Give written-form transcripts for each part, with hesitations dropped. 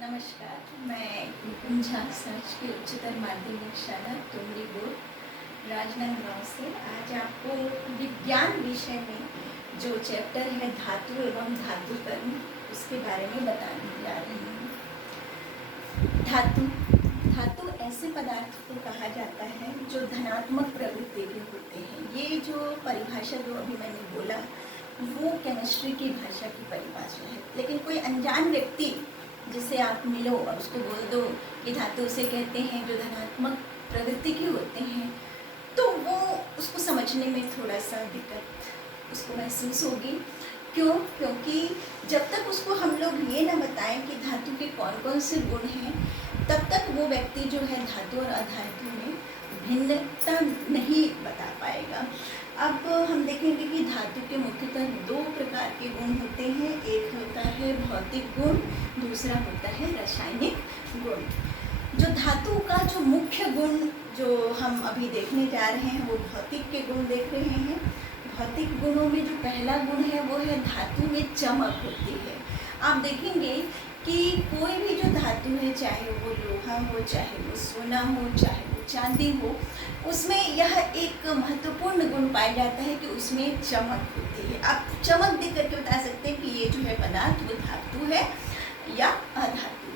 नमस्कार, मैं कुंजा शासकीय उच्चतर माध्यमिक शाला तुमरी बोर्ड राजनांदगांव से आज आपको विज्ञान विषय में जो चैप्टर है धातु एवं धातु कर्म उसके बारे में बताने जा रही हूँ। धातु धातु ऐसे पदार्थ को कहा जाता है जो धनात्मक प्रवृत्ति के होते हैं। ये जो परिभाषा जो अभी मैंने बोला वो केमिस्ट्री की भाषा की परिभाषा है, लेकिन कोई अनजान व्यक्ति जिससे आप मिलो और उसको बोल दो कि धातु उसे कहते हैं जो धनात्मक प्रवृत्ति के होते हैं, तो वो उसको समझने में थोड़ा सा दिक्कत उसको महसूस होगी। क्यों? क्योंकि जब तक उसको हम लोग ये ना बताएं कि धातु के कौन कौन से गुण हैं, तब तक वो व्यक्ति जो है धातु और अधातु में भिन्नता नहीं बता पाएगा। अब हम देखेंगे कि धातु के मुख्यतः दो प्रकार के गुण होते हैं। एक होता है भौतिक गुण, दूसरा होता है रासायनिक गुण। जो धातु का जो मुख्य गुण जो हम अभी देखने जा रहे हैं वो भौतिक के गुण देख रहे हैं। भौतिक गुणों में जो पहला गुण है वो है धातु में चमक होती है। आप देखेंगे कि कोई भी जो धातु है, चाहे वो लोहा हो, चाहे वो सोना हो, चाहे वो चांदी हो, उसमें यह एक महत्वपूर्ण गुण पाया जाता है कि उसमें चमक होती है। आप चमक देख करके बता सकते हैं कि ये जो है पदार्थ वो धातु है या अधातु।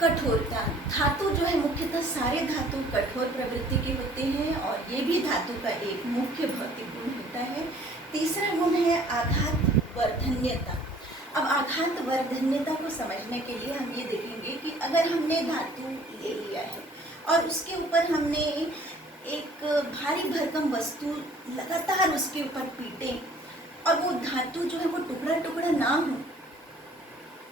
कठोरता, धातु जो है मुख्यतः सारे धातु कठोर प्रवृत्ति के होते हैं और ये भी धातु का एक मुख्य भौतिक गुण होता है। तीसरा गुण है आघात वर्धन्यता। अब आघात वर्धन्यता को समझने के लिए हम ये देखेंगे कि अगर हमने धातु ले लिया है और उसके ऊपर हमने एक भारी भरकम वस्तु लगातार उसके ऊपर पीटे और वो धातु जो है वो टुकड़ा टुकड़ा ना हो,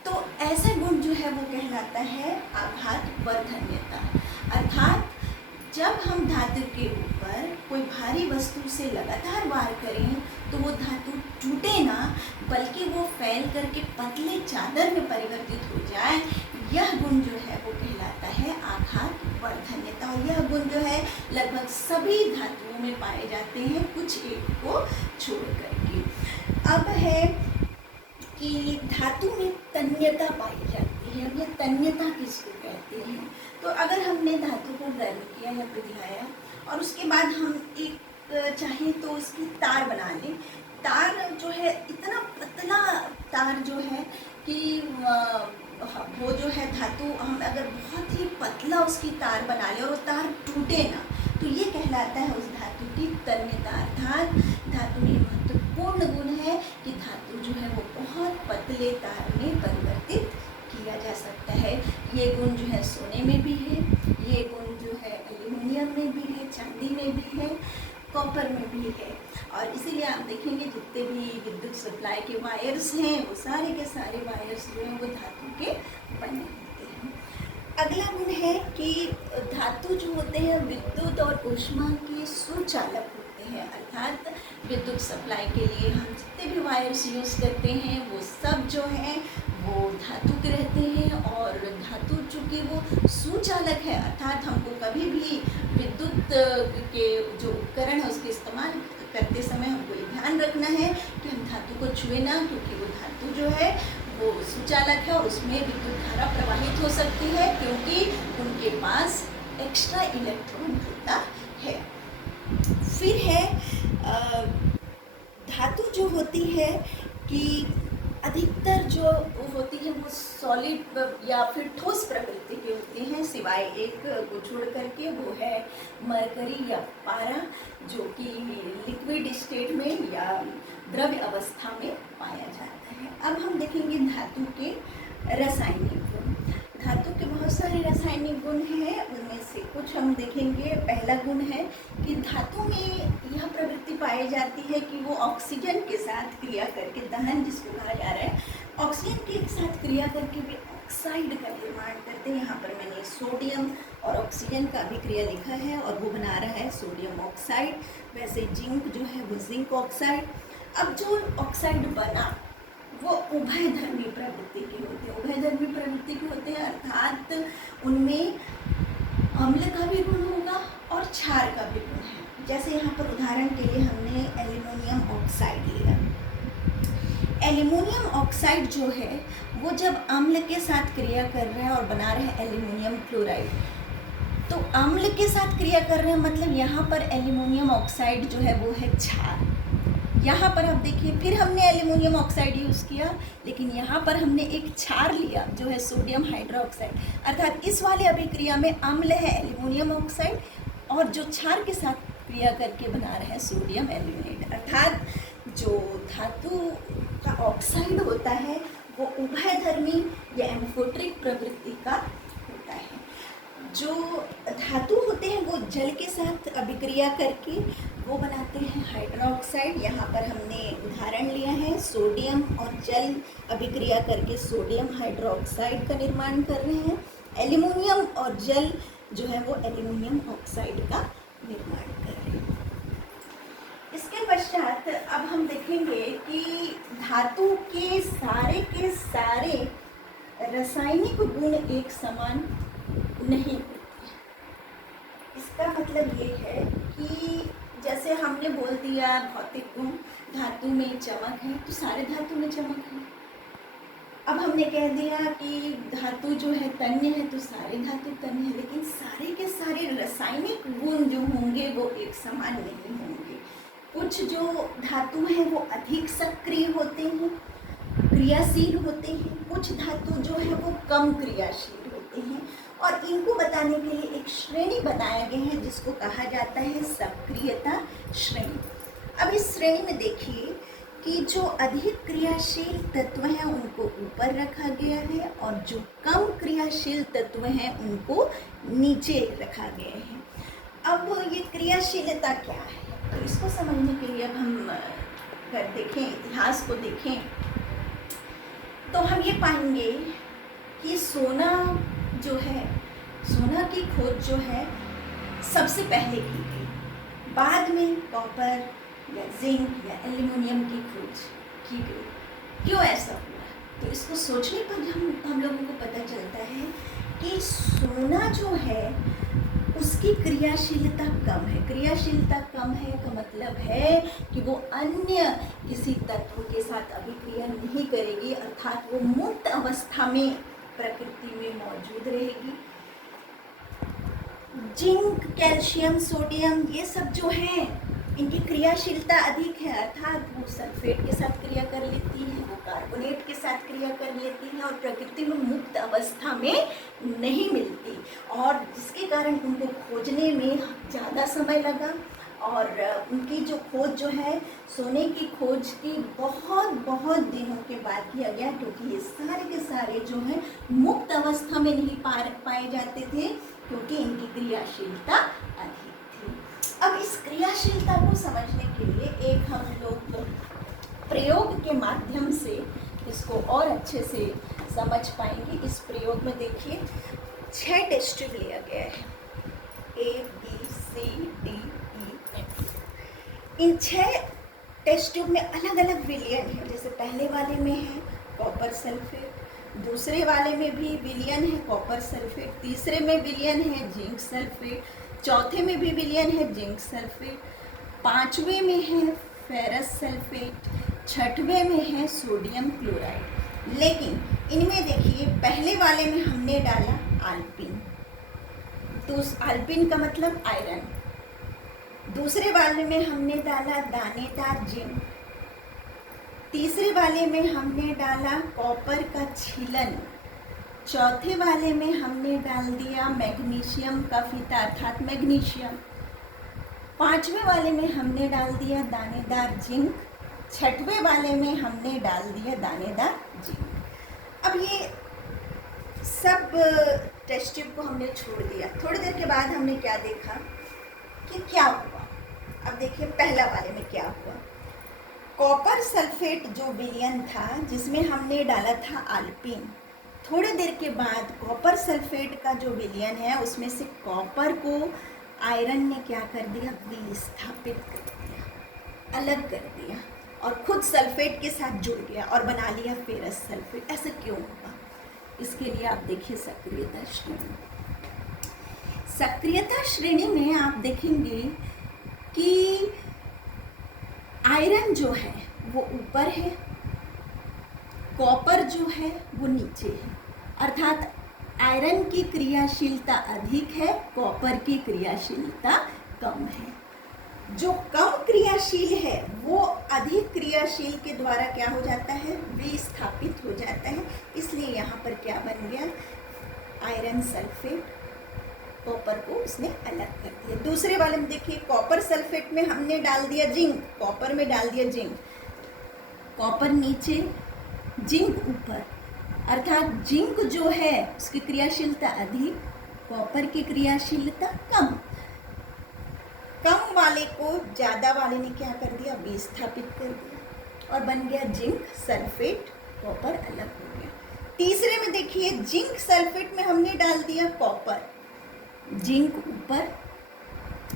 तो ऐसा गुण जो है वो कहलाता है आघात वर्धन्यता। अर्थात जब हम धातु के ऊपर कोई भारी वस्तु से लगातार वार करें तो वो धातु टूटे ना, बल्कि वो फैल करके पतले चादर में परिवर्तित हो जाए, यह गुण जो है वो कहलाता है आघात वर्धन्यता। और यह गुण जो है लगभग सभी धातुओं में पाए जाते हैं, कुछ एक को छोड़ करके। अब है कि धातु में तन्यता पाई जाती है। अब ये तन्यता किसको कहते हैं? तो अगर हमने धातु को गर्म किया या पिघलाया और उसके बाद हम एक चाहें तो उसकी तार बना लें। तार जो है इतना पतला तार जो है कि वो जो है धातु हम अगर बहुत ही पतला उसकी तार बना लें और वो तार टूटे ना, तो ये कहलाता है उस धातु की तन्यता। अर्थात धातु में महत्वपूर्ण गुण है कि धातु जो है वो बहुत पतले तार में परिवर्तित किया जा सकता है। ये गुण जो है सोने में भी है, ये गुण जो है एल्युमिनियम में भी है, चांदी में भी है, कॉपर में भी है। और इसीलिए आप देखेंगे जितने भी विद्युत सप्लाई के वायर्स हैं वो सारे के सारे वायर्स जो हैं वो धातु के बने होते हैं। अगला गुण है कि धातु जो होते हैं विद्युत और ऊष्मा के सुचालक होते हैं। अर्थात विद्युत सप्लाई के लिए हम जितने भी वायर्स यूज़ करते हैं वो सब जो हैं वो धातु के रहते हैं। और धातु चूँकि वो सुचालक है, अर्थात हमको कभी भी विद्युत के जो उपकरण है उसके इस्तेमाल करते समय हमको ये ध्यान रखना है कि हम धातु को छुए ना, क्योंकि वो धातु जो है वो सुचालक है और उसमें विद्युत धारा प्रवाहित हो सकती है, क्योंकि उनके पास एक्स्ट्रा इलेक्ट्रॉन होता है। फिर है धातु जो होती है कि अधिकतर जो होती है वो सॉलिड या फिर ठोस प्रकृति की होती हैं, सिवाय एक को छोड़ करके, वो है मरकरी या पारा, जो कि लिक्विड स्टेट में या द्रव्य अवस्था में पाया जाता है। अब हम देखेंगे धातु के रासायनिक गुण। धातु के बहुत सारे रासायनिक गुण हैं, उनमें से कुछ हम देखेंगे। पहला गुण है कि धातु में यह प्रवृत्ति पाई जाती है कि वो ऑक्सीजन के साथ क्रिया करके, दहन जिसको कहा जा रहा है, ऑक्सीजन के साथ क्रिया करके वे ऑक्साइड का निर्माण करते हैं। यहाँ पर मैंने सोडियम और ऑक्सीजन का अभिक्रिया लिखा है और वो बना रहा है सोडियम ऑक्साइड। वैसे जिंक जो है वो जिंक ऑक्साइड। अब जो ऑक्साइड बना वो उभयधर्मी प्रवृत्ति के होते हैं। उभयधर्मी प्रवृत्ति के होते हैं अर्थात उनमें अम्ल का भी गुण होगा और क्षार का भी गुण है। जैसे यहाँ पर उदाहरण के लिए हमने एल्युमिनियम ऑक्साइड लिया। एल्युमिनियम ऑक्साइड जो है वो जब अम्ल के साथ क्रिया कर रहे हैं और बना रहे हैं एल्युमिनियम क्लोराइड, तो अम्ल के साथ क्रिया कर रहे हैं मतलब यहाँ पर एल्युमिनियम ऑक्साइड जो है वो है क्षार। यहाँ पर आप देखिए फिर हमने एल्युमिनियम ऑक्साइड यूज़ किया, लेकिन यहाँ पर हमने एक क्षार लिया जो है सोडियम हाइड्रोक्साइड, अर्थात इस वाले अभिक्रिया में अम्ल है एल्युमिनियम ऑक्साइड और जो क्षार के साथ क्रिया करके बना रहे हैं सोडियम एल्यूमिनेट, अर्थात जो धातु का ऑक्साइड होता है वो उभयधर्मी या एम्फोट्रिक प्रवृत्ति का होता है। जो धातु होते हैं वो जल के साथ अभिक्रिया करके वो बनाते हैं हाइड्रोक्साइड। यहाँ पर हमने उदाहरण लिया है सोडियम और जल अभिक्रिया करके सोडियम हाइड्रोक्साइड का निर्माण कर रहे हैं। एल्युमिनियम और जल जो है वो एल्युमिनियम ऑक्साइड का निर्माण कर रहे हैं। इसके पश्चात अब हम देखेंगे कि धातु के सारे रासायनिक गुण एक समान नहीं होते। इसका मतलब ये है कि जैसे हमने बोल दिया भौतिक गुण, धातु में चमक है तो सारे धातु में चमक है। अब हमने कह दिया कि धातु जो है तन्य है तो सारे धातु तन्य है, लेकिन सारे के सारे रासायनिक गुण जो होंगे वो एक समान नहीं होंगे। कुछ जो धातु हैं वो अधिक सक्रिय होते हैं, क्रियाशील होते हैं, कुछ धातु जो है वो कम क्रियाशील होते हैं, और इनको बताने के लिए एक श्रेणी बनाया गया है जिसको कहा जाता है सक्रियता श्रेणी। अब इस श्रेणी में देखिए कि जो अधिक क्रियाशील तत्व हैं उनको ऊपर रखा गया है और जो कम क्रियाशील तत्व हैं उनको नीचे रखा गया है। अब ये क्रियाशीलता क्या है, तो इसको समझने के लिए अब हम अगर देखें, इतिहास को देखें, तो हम ये पाएंगे कि सोना जो है, सोना की खोज जो है सबसे पहले की गई, बाद में कॉपर या जिंक या एल्युमिनियम की खोज की गई। क्यों ऐसा हुआ? तो इसको सोचने पर हम लोगों को पता चलता है कि सोना जो है उसकी क्रियाशीलता कम है। क्रियाशीलता कम है का मतलब है कि वो अन्य किसी तत्व के साथ अभिक्रिया नहीं करेगी, अर्थात वो मुक्त अवस्था में प्रकृति में मौजूद रहेगी। जिंक, कैल्शियम, सोडियम ये सब जो हैं इनकी क्रियाशीलता अधिक है, अर्थात वो सल्फेट के साथ क्रिया कर लेती है, वो कार्बोनेट के साथ क्रिया कर लेती है और प्रकृति में मुक्त अवस्था में नहीं मिलती, और जिसके कारण उनको खोजने में ज़्यादा समय लगा। और उनकी जो खोज जो है सोने की खोज की बहुत दिनों के बाद किया गया, क्योंकि ये सारे के सारे जो हैं मुक्त अवस्था में नहीं पाए जाते थे, क्योंकि इनकी क्रियाशीलता अधिक थी। अब इस क्रियाशीलता को समझने के लिए एक हम लोग प्रयोग के माध्यम से इसको और अच्छे से समझ पाएंगे। इस प्रयोग में देखिए 6 टेस्ट ट्यूब लिया गया है, ABCDEF। इन 6 टेस्ट ट्यूब में अलग अलग विलयन है। जैसे पहले वाले में है कॉपर सल्फेट, दूसरे वाले में भी विलयन है कॉपर सल्फेट, तीसरे में विलयन है जिंक सल्फेट, चौथे में भी विलयन है जिंक सल्फेट, 5वें में है फेरस सल्फेट, 6वें में है सोडियम क्लोराइड। लेकिन इनमें देखिए पहले वाले में हमने डाला आल्पिन, तो उस आल्पिन का मतलब आयरन। दूसरे वाले में हमने डाला दानेदार जिंक, तीसरे वाले में हमने डाला कॉपर का छीलन, चौथे वाले में हमने डाल दिया मैग्नीशियम का फीता अर्थात मैग्नीशियम, 5वें वाले में हमने डाल दिया दानेदार जिंक, 6वें वाले में हमने डाल दिया दानेदार जिंक। अब ये सब टेस्ट ट्यूब को हमने छोड़ दिया। थोड़ी देर के बाद हमने क्या देखा कि क्या हुआ। अब देखिए पहला वाले में क्या हुआ। कॉपर सल्फेट जो विलयन था जिसमें हमने डाला था आल्पिन, थोड़ी देर के बाद कॉपर सल्फेट का जो विलयन है उसमें से कॉपर को आयरन ने क्या कर दिया, विस्थापित कर दिया, अलग कर दिया और खुद सल्फेट के साथ जुड़ गया और बना लिया फेरस सल्फेट। ऐसा क्यों हुआ? इसके लिए आप देखिए सक्रियता श्रेणी। सक्रियता श्रेणी में आप देखेंगे कि आयरन जो है वो ऊपर है, कॉपर जो है वो नीचे है, अर्थात आयरन की क्रियाशीलता अधिक है, कॉपर की क्रियाशीलता कम है। जो कम क्रियाशील है वो अधिक क्रियाशील के द्वारा क्या हो जाता है, विस्थापित हो जाता है। इसलिए यहाँ पर क्या बन गया, आयरन सल्फेट, कॉपर को उसने अलग कर दिया। दूसरे वाले में देखिए, कॉपर सल्फेट में हमने डाल दिया जिंक, कॉपर में डाल दिया जिंक, कॉपर नीचे जिंक ऊपर, अर्थात जिंक जो है उसकी क्रियाशीलता अधिक, कॉपर की क्रियाशीलता कम। कम वाले को ज़्यादा वाले ने क्या कर दिया, विस्थापित कर दिया और बन गया जिंक सल्फेट, कॉपर अलग हो गया। तीसरे में देखिए, जिंक सल्फेट में हमने डाल दिया कॉपर, जिंक ऊपर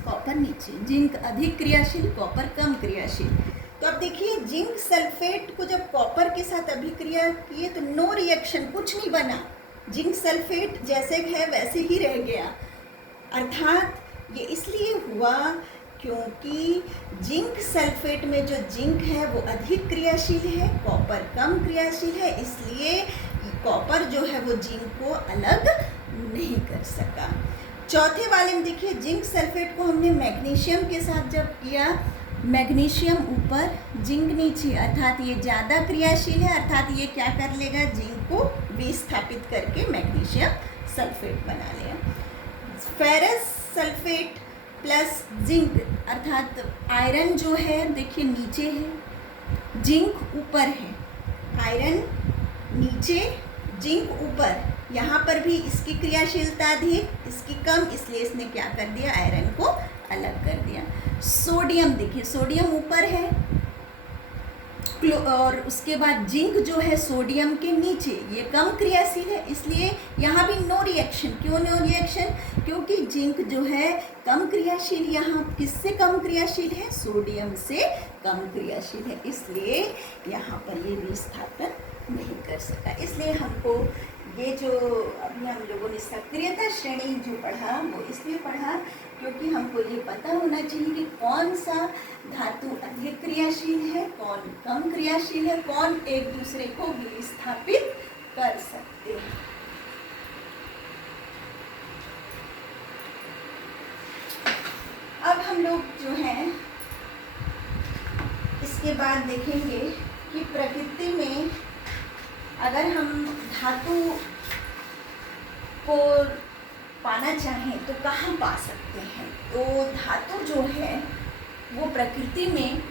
कॉपर नीचे, जिंक अधिक क्रियाशील, कॉपर कम क्रियाशील। तो अब देखिए, जिंक सल्फेट को जब कॉपर के साथ अभिक्रिया किए तो नो रिएक्शन, कुछ नहीं बना, जिंक सल्फेट जैसे है वैसे ही रह गया। अर्थात ये इसलिए हुआ क्योंकि जिंक सल्फेट में जो जिंक है वो अधिक क्रियाशील है, कॉपर कम क्रियाशील है, इसलिए कॉपर जो है वो जिंक को अलग नहीं कर सका। चौथे वाले में देखिए, जिंक सल्फेट को हमने मैग्नीशियम के साथ जब किया, मैग्नीशियम ऊपर जिंक नीचे, अर्थात ये ज़्यादा क्रियाशील है, अर्थात ये क्या कर लेगा, जिंक को विस्थापित करके मैग्नीशियम सल्फेट बना लेगा। फेरस सल्फेट प्लस जिंक, अर्थात आयरन जो है देखिए नीचे है, जिंक ऊपर है, आयरन नीचे जिंक ऊपर, यहाँ पर भी इसकी क्रियाशीलता अधिक, इसकी कम, इसलिए इसने क्या कर दिया, आयरन को अलग कर दिया। सोडियम देखिए, सोडियम ऊपर है और उसके बाद जिंक जो है सोडियम के नीचे, ये कम क्रियाशील है, इसलिए यहाँ भी नो रिएक्शन। क्यों नो रिएक्शन, क्योंकि जिंक जो है कम क्रियाशील, यहाँ किससे कम क्रियाशील है, सोडियम से कम क्रियाशील है, इसलिए यहाँ पर ये विस्थापन नहीं कर सका। इसलिए हमको ये जो अभी हम लोगों ने सक्रियता श्रेणी जो पढ़ा वो इसलिए पढ़ा क्योंकि हमको ये पता होना चाहिए कि कौन सा धातु अधिक क्रियाशील है, कौन कम क्रियाशील है, कौन एक दूसरे को विस्थापित कर सकते हैं। अब हम लोग जो हैं इसके बाद देखेंगे कि प्रकृति में अगर हम धातु को पाना चाहें तो कहाँ पा सकते हैं। तो धातु जो है वो प्रकृति में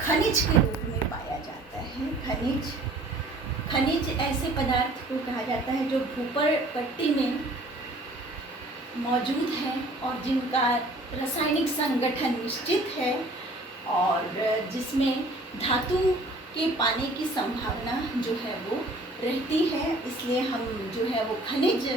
खनिज के रूप में पाया जाता है। खनिज ऐसे पदार्थ को कहा जाता है जो भूपर पट्टी में मौजूद है और जिनका रासायनिक संगठन निश्चित है और जिसमें धातु के पाने की संभावना जो है वो रहती है। इसलिए हम जो है वो खनिज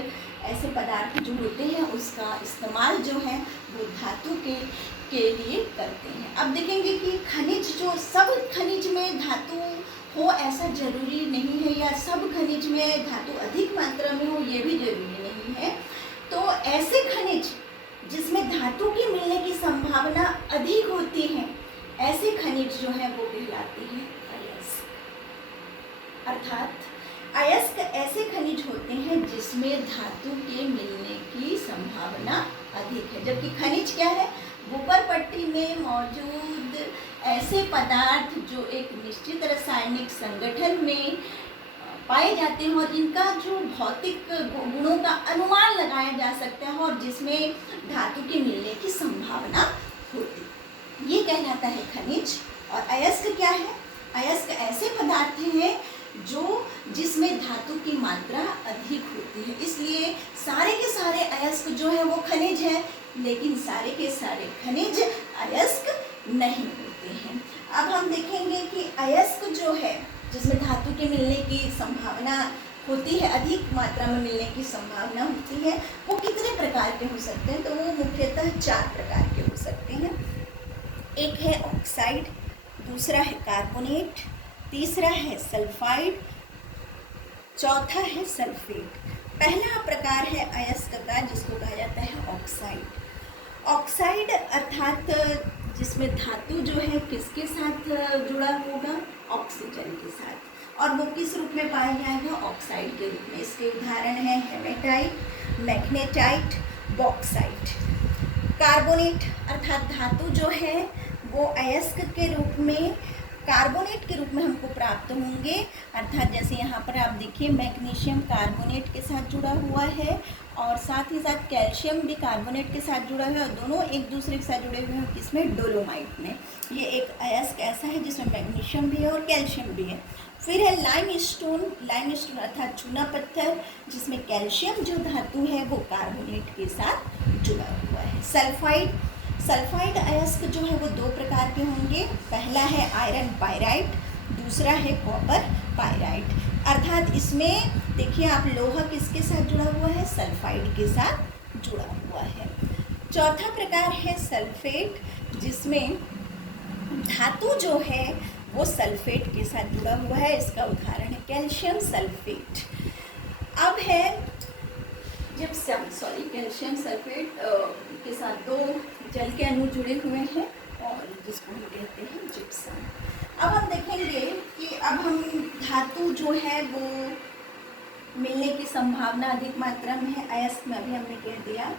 ऐसे पदार्थ जो होते हैं उसका इस्तेमाल जो है वो धातु के लिए करते हैं। अब देखेंगे कि खनिज जो सब खनिज में धातु हो ऐसा जरूरी नहीं है या सब खनिज में धातु अधिक मात्रा में हो ये भी जरूरी नहीं है। तो ऐसे खनिज जिसमें धातु के मिलने की संभावना अधिक होती है ऐसे खनिज जो है वो कहलाते हैं अयस्क। अर्थात अयस्क ऐसे खनिज होते हैं जिसमें धातु के मिलने की संभावना अधिक है। जबकि खनिज क्या है, ऊपर पट्टी में मौजूद ऐसे पदार्थ जो एक निश्चित रासायनिक संगठन में पाए जाते हैं और इनका जो भौतिक गुणों का अनुमान लगाया जा सकता है और जिसमें धातु के मिलने की संभावना होती है, ये कहलाता है खनिज। और अयस्क क्या है, अयस्क ऐसे पदार्थ हैं जो जिसमें धातु की मात्रा अधिक होती है। इसलिए सारे के सारे अयस्क जो है वो खनिज है, लेकिन सारे के सारे खनिज अयस्क नहीं होते हैं। अब हम देखेंगे कि अयस्क जो है जिसमें धातु के मिलने की संभावना होती है, अधिक मात्रा में मिलने की संभावना होती है, वो कितने प्रकार के हो सकते हैं। तो वो मुख्यतः 4 प्रकार के हो सकते हैं। एक है ऑक्साइड, दूसरा है कार्बोनेट, तीसरा है सल्फाइड, चौथा है सल्फेट। पहला प्रकार है अयस्क का जिसको कहा जाता है ऑक्साइड। ऑक्साइड अर्थात जिसमें धातु जो है किसके साथ जुड़ा होगा, ऑक्सीजन के साथ। और वो किस रूप में पाया जाएगा? ऑक्साइड के रूप में। इसके उदाहरण हैं हेमेटाइट, मैग्नेटाइट, बॉक्साइट। कार्बोनेट अर्थात धातु जो है वो अयस्क के रूप में, कार्बोनेट के रूप में हमको प्राप्त होंगे। अर्थात जैसे यहाँ पर आप देखिए मैग्नीशियम कार्बोनेट के साथ जुड़ा हुआ है और साथ ही साथ कैल्शियम भी कार्बोनेट के साथ जुड़ा है और दोनों एक दूसरे के साथ जुड़े हुए हैं। किसमें? डोलोमाइट में। ये एक अयस्क ऐसा है जिसमें मैग्नीशियम भी है और कैल्शियम भी है। फिर है लाइमस्टोन, लाइमस्टोन अर्थात चूना पत्थर, जिसमें कैल्शियम जो धातु है वो कार्बोनेट के साथ जुड़ा हुआ है। सल्फाइड, सल्फाइड अयस्क जो है वो दो प्रकार के होंगे। पहला है आयरन पायराइट, दूसरा है कॉपर पायराइट। अर्थात इसमें देखिए आप लोहा किसके साथ जुड़ा हुआ है? सल्फाइड के साथ जुड़ा हुआ है। चौथा प्रकार है सल्फेट, जिसमें धातु जो है वो सल्फेट के साथ जुड़ा हुआ है। इसका उदाहरण है कैल्शियम सल्फेट। अब है जिप्सम, कैल्शियम सल्फेट के साथ दो जल के अणु जुड़े हुए हैं और जिसको हम कहते हैं जिप्सम। अब हम देखेंगे कि अब हम धातु जो है वो मिलने की संभावना अधिक मात्रा में है, अयस्क में अभी हमने कह दिया।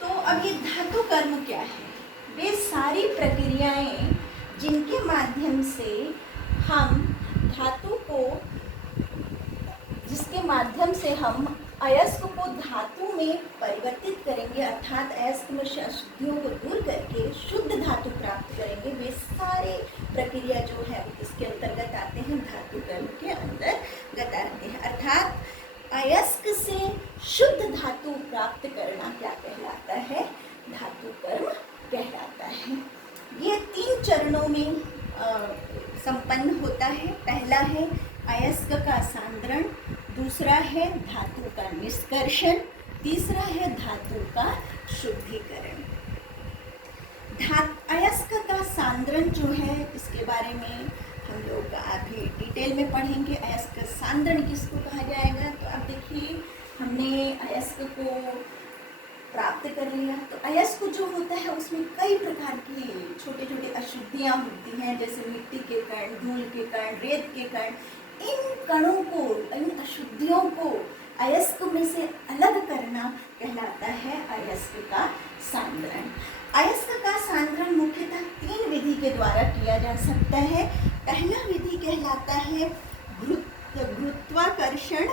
तो अब ये धातु कर्म क्या है? वे सारी प्रक्रियाएं जिनके माध्यम से हम धातु को, जिसके माध्यम से हम अयस्क को धातु में परिवर्तित करेंगे, अर्थात अयस्क में अशुद्धियों को दूर करके शुद्ध धातु प्राप्त करेंगे। वे सारे प्रक्रिया जो है इसके अंतर्गत आते हैं, धातु कर्म के अंतर्गत आते हैं। अर्थात अयस्क से शुद्ध धातु प्राप्त करना क्या कहलाता है? धातु कर्म कहलाता है। ये 3 चरणों में संपन्न होता है। पहला है अयस्क का सांद्रण, दूसरा है धातु का निष्कर्षण, तीसरा है धातु का शुद्धिकरण। अयस्क का सांद्रण जो है इसके बारे में हम लोग अभी डिटेल में पढ़ेंगे। अयस्क सांद्रण किसको कहा जाएगा? तो अब देखिए हमने अयस्क को प्राप्त कर लिया। तो अयस्क जो होता है उसमें कई प्रकार की छोटे छोटे अशुद्धियाँ होती हैं, जैसे मिट्टी के कण, धूल के कण, रेत के कण। इन कणों को, इन अशुद्धियों को अयस्क में से अलग करना कहलाता है अयस्क का सांद्रण। अयस्क का सांद्रण मुख्यतः 3 विधि के द्वारा किया जा सकता है। पहला विधि कहलाता है गुरुत्वाकर्षण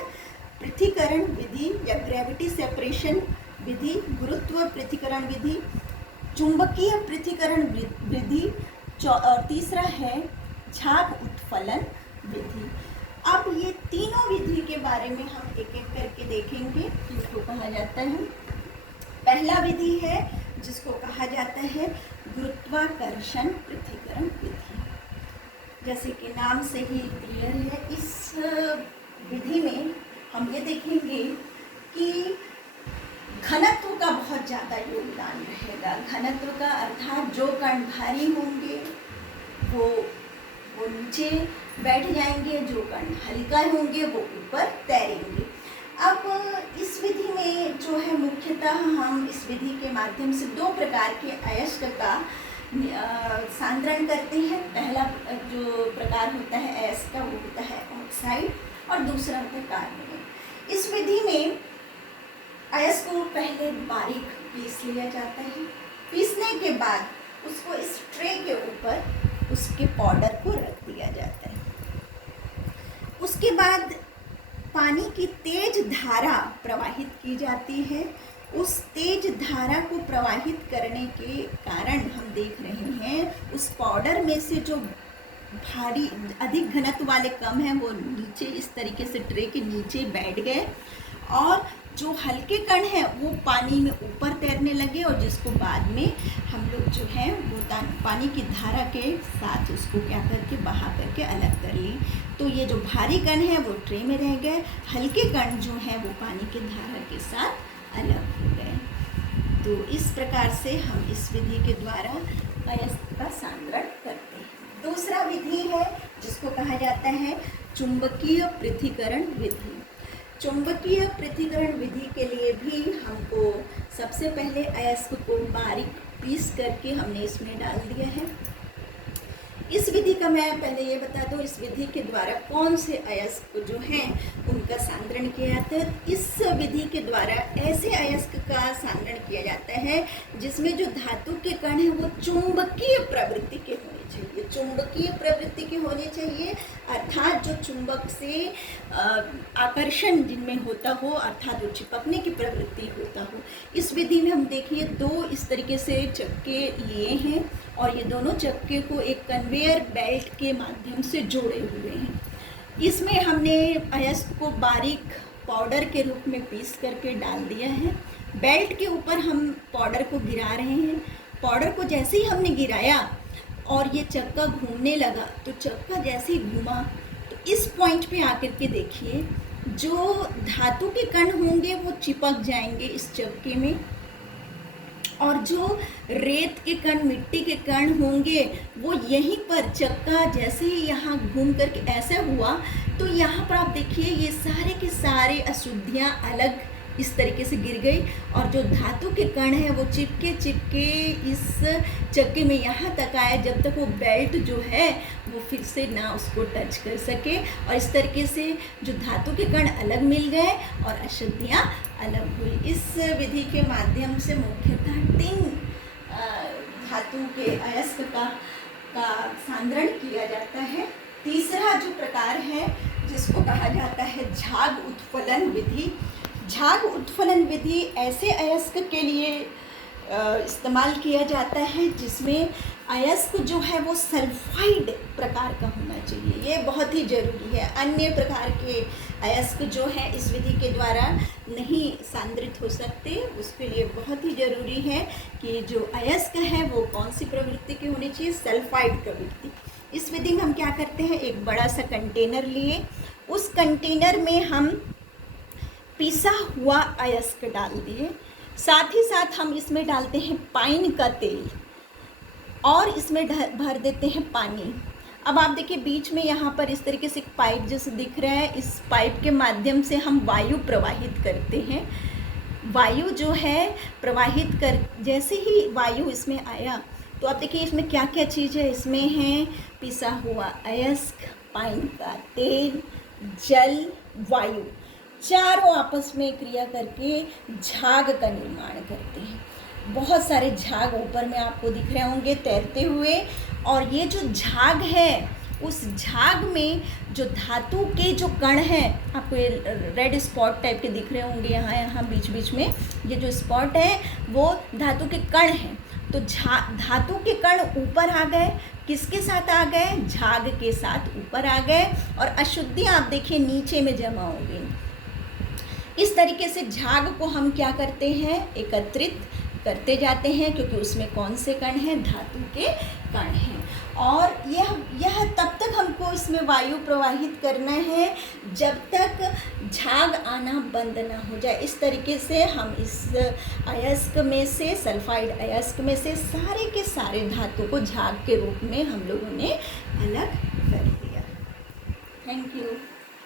पृथक्करण विधि या ग्रेविटी सेपरेशन विधि, गुरुत्व पृथक्करण विधि, चुंबकीय पृथक्करण विधि और तीसरा है झाग उत्फलन विधि। अब ये तीनों विधि के बारे में हम एक एक करके देखेंगे जिसको कहा जाता है। पहला विधि है जिसको कहा जाता है गुरुत्वाकर्षण पृथक्करण विधि। जैसे कि नाम से ही क्लियर है, इस विधि में हम ये देखेंगे कि घनत्व का बहुत ज़्यादा योगदान रहेगा। घनत्व का अर्थात जो कण भारी होंगे वो नीचे बैठ जाएंगे, जो कण हल्का होंगे वो ऊपर तैरेंगे। अब इस विधि में जो है मुख्यतः हम इस विधि के माध्यम से 2 प्रकार के अयस्क का सांद्रण करते हैं। पहला जो प्रकार होता है अयस्क का वो होता है ऑक्साइड और दूसरा होता है कार्बोनेट। इस विधि में अयस्क को पहले बारीक पीस लिया जाता है। पीसने के बाद उसको इस ट्रे के ऊपर उसके पाउडर को रख दिया जाता है। उसके बाद पानी की तेज धारा प्रवाहित की जाती है। उस तेज धारा को प्रवाहित करने के कारण हम देख रहे हैं उस पाउडर में से जो भारी अधिक घनत्व वाले कम हैं वो नीचे इस तरीके से ट्रे के नीचे बैठ गए और जो हल्के कण हैं वो पानी में ऊपर तैरने लगे और जिसको बाद में हम लोग जो है वो पानी की धारा के साथ उसको क्या करके बहा करके अलग कर ली। तो ये जो भारी कण हैं वो ट्रे में रह गए, हल्के कण जो हैं वो पानी की धारा के साथ अलग हो गए। तो इस प्रकार से हम इस विधि के द्वारा अयस्क का सांद्रण करते हैं। दूसरा विधि है जिसको कहा जाता है चुंबकीय पृथक्करण विधि। चुंबकीय पृथक्करण विधि के लिए भी हमको सबसे पहले अयस्क को बारीक पीस करके हमने इसमें डाल दिया है। इस विधि का मैं पहले ये बता दूं, इस विधि के द्वारा कौन से अयस्क जो हैं उनका सांद्रण किया जाता है। इस विधि के द्वारा ऐसे अयस्क का सांद्रण किया जाता है जिसमें जो धातु के कण हैं वो चुंबकीय प्रवृत्ति के होने चाहिए, चुंबकीय प्रवृत्ति के होने चाहिए, अर्थात जो चुंबक से आकर्षण जिनमें होता हो, अर्थात जो चिपकने की प्रवृत्ति होता हो। इस विधि में हम देखिए दो इस तरीके से चक्के लिए हैं और ये दोनों चक्के को एक कन्वेयर बेल्ट के माध्यम से जोड़े हुए हैं। इसमें हमने अयस्क को बारीक पाउडर के रूप में पीस करके डाल दिया है। बेल्ट के ऊपर हम पाउडर को गिरा रहे हैं। पाउडर को जैसे ही हमने गिराया और ये चक्का घूमने लगा, तो चक्का जैसे ही घूमा तो इस पॉइंट पे आकर के देखिए जो धातु के कण होंगे वो चिपक जाएंगे इस चक्के में, और जो रेत के कण, मिट्टी के कण होंगे वो यहीं पर चक्का जैसे ही यहाँ घूम करके ऐसा हुआ तो यहाँ पर आप देखिए ये सारे के सारे अशुद्धियाँ अलग इस तरीके से गिर गई, और जो धातु के कण हैं वो चिपके चिपके इस चक्के में यहाँ तक आए जब तक वो बेल्ट जो है वो फिर से ना उसको टच कर सके। और इस तरीके से जो धातु के कण अलग मिल गए और अशुद्धियाँ अलग हुई। इस विधि के माध्यम से मुख्यतः 3 धातु के अयस्क का सांद्रण किया जाता है। तीसरा जो प्रकार है जिसको कहा जाता है झाग उत्फलन विधि। झाग उत्फलन विधि ऐसे अयस्क के लिए इस्तेमाल किया जाता है जिसमें अयस्क जो है वो सल्फाइड प्रकार का होना चाहिए, ये बहुत ही ज़रूरी है। अन्य प्रकार के अयस्क जो हैं इस विधि के द्वारा नहीं सांद्रित हो सकते, उसके लिए बहुत ही ज़रूरी है कि जो अयस्क है वो कौन सी प्रवृत्ति की होनी चाहिए, सल्फाइड प्रवृत्ति। इस विधि में हम क्या करते हैं, एक बड़ा सा कंटेनर लिए, उस कंटेनर में हम पिसा हुआ अयस्क डाल दिए, साथ ही साथ हम इसमें डालते हैं पाइन का तेल और इसमें भर देते हैं पानी। अब आप देखिए बीच में यहाँ पर इस तरीके से एक पाइप जैसे दिख रहा है, इस पाइप के माध्यम से हम वायु प्रवाहित करते हैं। वायु जो है प्रवाहित कर, जैसे ही वायु इसमें आया तो आप देखिए इसमें क्या क्या चीज़ है, इसमें है पिसा हुआ अयस्क, पाइन का तेल, जल, वायु, चारों आपस में क्रिया करके झाग का निर्माण करते हैं। बहुत सारे झाग ऊपर में आपको दिख रहे होंगे तैरते हुए, और ये जो झाग है उस झाग में जो धातु के जो कण हैं, आपको ये रेड स्पॉट टाइप के दिख रहे होंगे यहाँ बीच बीच में, ये जो स्पॉट है वो धातु के कण हैं। तो धातु के कण ऊपर आ गए, किसके साथ आ गए, झाग के साथ ऊपर आ गए, और अशुद्धियाँ आप देखिए नीचे में जमा हो गई। इस तरीके से झाग को हम क्या करते हैं, एकत्रित करते जाते हैं, क्योंकि उसमें कौन से कण हैं, धातु के कण हैं। और यह तब तक हमको इसमें वायु प्रवाहित करना है जब तक झाग आना बंद ना हो जाए। इस तरीके से हम इस अयस्क में से, सल्फाइड अयस्क में से सारे के सारे धातु को झाग के रूप में हम लोगों ने अलग कर दिया। Thank you.